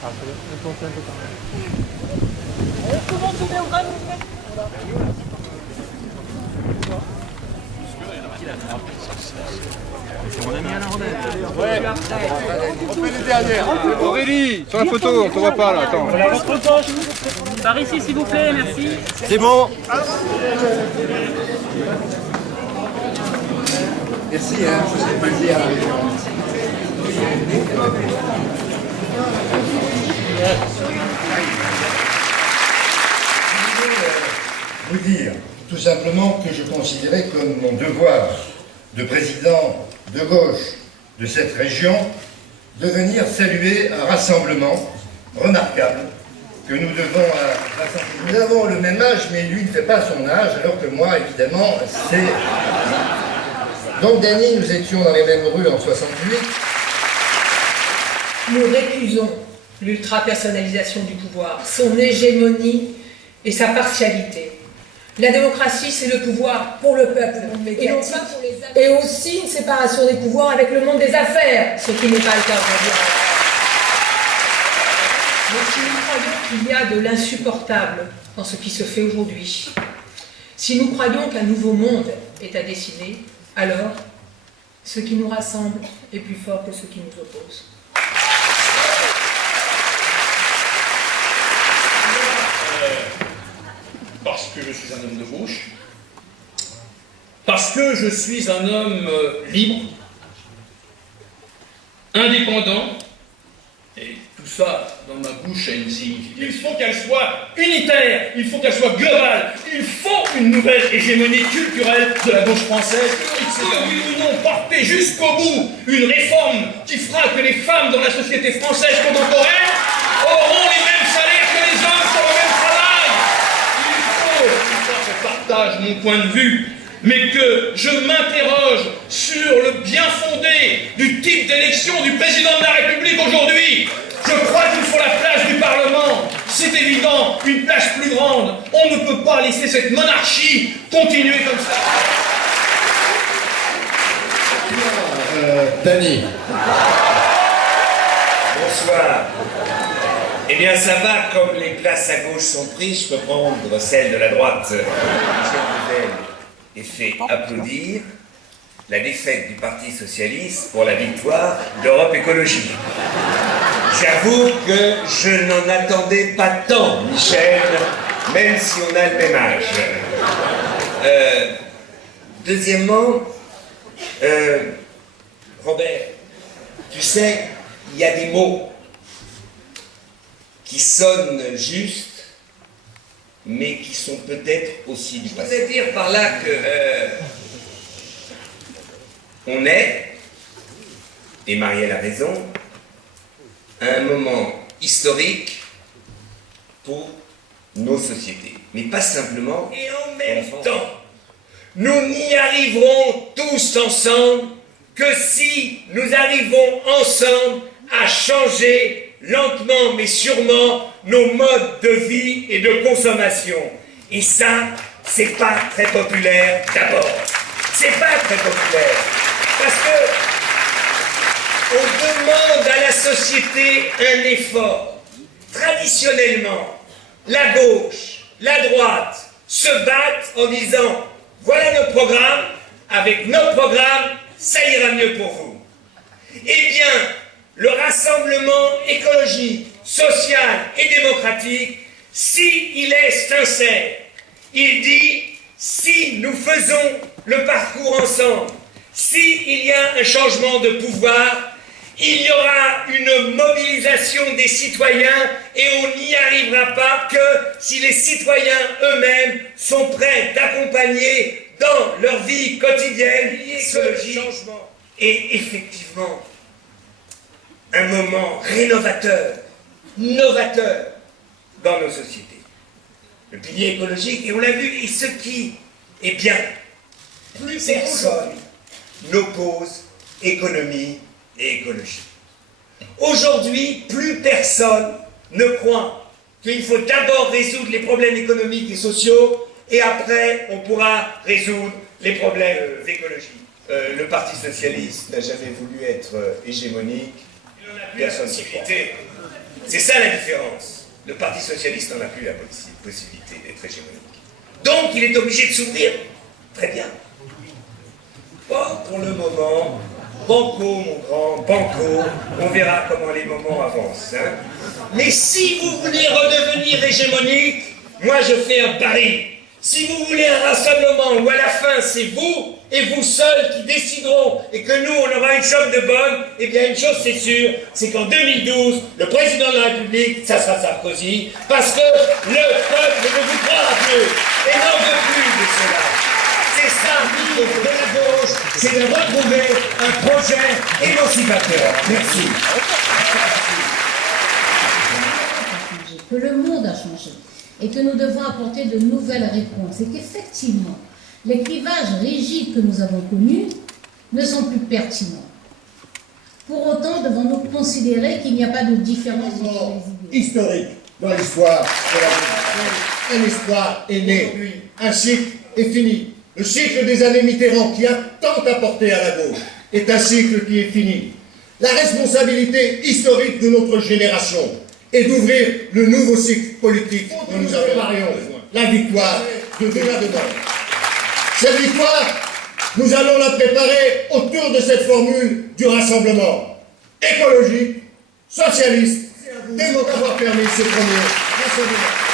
C'est mon ami Alain Rodet. Ouais. On fait les dernières. Aurélie, sur la photo, on ne te voit pas là, attends. Par ici s'il vous plaît, merci. C'est bon. Merci, hein, je sais pas le dire. Vous dire tout simplement que je considérais comme mon devoir de président de gauche de cette région de venir saluer un rassemblement remarquable que nous devons à rassembler. Nous avons le même âge, mais lui ne fait pas son âge, alors que moi, évidemment, c'est... Donc, Dany, nous étions dans les mêmes rues en 68. Nous récusons l'ultra-personnalisation du pouvoir, son hégémonie et sa partialité. La démocratie, c'est le pouvoir pour le peuple, et non pas pour les affaires. Et aussi une séparation des pouvoirs avec le monde des affaires, ce qui n'est pas le cas aujourd'hui. Mais si nous croyons qu'il y a de l'insupportable dans ce qui se fait aujourd'hui, si nous croyons qu'un nouveau monde est à dessiner, alors ce qui nous rassemble est plus fort que ce qui nous oppose. Parce que je suis un homme de gauche, parce que je suis un homme libre, indépendant, et tout ça dans ma bouche a une signification. Il faut qu'elle soit unitaire, il faut qu'elle soit globale, il faut une nouvelle hégémonie culturelle de la gauche française. Il faut, oui ou non, porter jusqu'au bout une réforme qui fera que les femmes dans la société française contemporaine auront les mêmes salaires que les hommes pour le même travail. Je partage mon point de vue, mais que je m'interroge sur le bien fondé du type d'élection du président de la République aujourd'hui. Je crois qu'il faut la place du Parlement. C'est évident, une place plus grande. On ne peut pas laisser cette monarchie continuer comme ça. Dany. Bonsoir. Eh bien, ça va, comme les places à gauche sont prises, je peux prendre celle de la droite. Michel Bouzel est fait applaudir la défaite du Parti Socialiste pour la victoire d'Europe Écologie. J'avoue que je n'en attendais pas tant, Michel, même si on a le même âge. Deuxièmement, Robert, tu sais, il y a des mots qui sonnent justes, mais qui sont peut-être aussi du passé. Je voudrais dire par là que on est, et Marielle a raison, à un moment historique pour nos sociétés. Mais pas simplement. Et en même temps, nous n'y arriverons tous ensemble que si nous arrivons ensemble à changer lentement mais sûrement nos modes de vie et de consommation. Et ça, c'est pas très populaire d'abord. C'est pas très populaire. Parce que on demande à la société un effort. Traditionnellement, la gauche, la droite se battent en disant voilà nos programmes, avec nos programmes, ça ira mieux pour vous. Eh bien, le rassemblement écologique, social et démocratique, s'il est sincère, il dit si nous faisons le parcours ensemble, s'il y a un changement de pouvoir, il y aura une mobilisation des citoyens et on n'y arrivera pas que si les citoyens eux-mêmes sont prêts d'accompagner dans leur vie quotidienne ce changement. Et effectivement, un moment rénovateur, novateur dans nos sociétés. Le pilier écologique, et on l'a vu, et ce qui est bien, plus personne n'oppose économie et écologie. Aujourd'hui, plus personne ne croit qu'il faut d'abord résoudre les problèmes économiques et sociaux, et après, on pourra résoudre les problèmes écologiques. Le Parti Socialiste n'a jamais voulu être hégémonique. Personne ne croit. C'est ça la différence. Le Parti socialiste n'en a plus la possibilité d'être hégémonique. Donc il est obligé de s'ouvrir. Très bien. Bon, pour le moment, banco mon grand, banco, on verra comment les moments avancent. Hein. Mais si vous voulez redevenir hégémonique, moi je fais un pari. Si vous voulez un rassemblement où à la fin c'est vous et vous seuls qui décideront et que nous on aura une somme de bonnes, eh bien une chose c'est sûr, c'est qu'en 2012, le président de la République, ça sera Sarkozy, parce que le peuple ne vous croira plus et n'en veut plus de cela. C'est ça l'idée de la gauche, c'est de retrouver un projet émancipateur. Merci. Que le monde a changé et que nous devons apporter de nouvelles réponses et qu'effectivement, les clivages rigides que nous avons connus ne sont plus pertinents. Pour autant, devons-nous considérer qu'il n'y a pas de différence entre les idées. Historique dans l'histoire de la démocratie. Un espoir est né, un cycle est fini. Le cycle des années Mitterrand qui a tant apporté à la gauche est un cycle qui est fini. La responsabilité historique de notre génération est d'ouvrir le nouveau cycle politique dont nous préparions la victoire de demain. Cette victoire, nous allons la préparer autour de cette formule du rassemblement écologique, socialiste, démocrate, avoir permis ce premier rassemblement.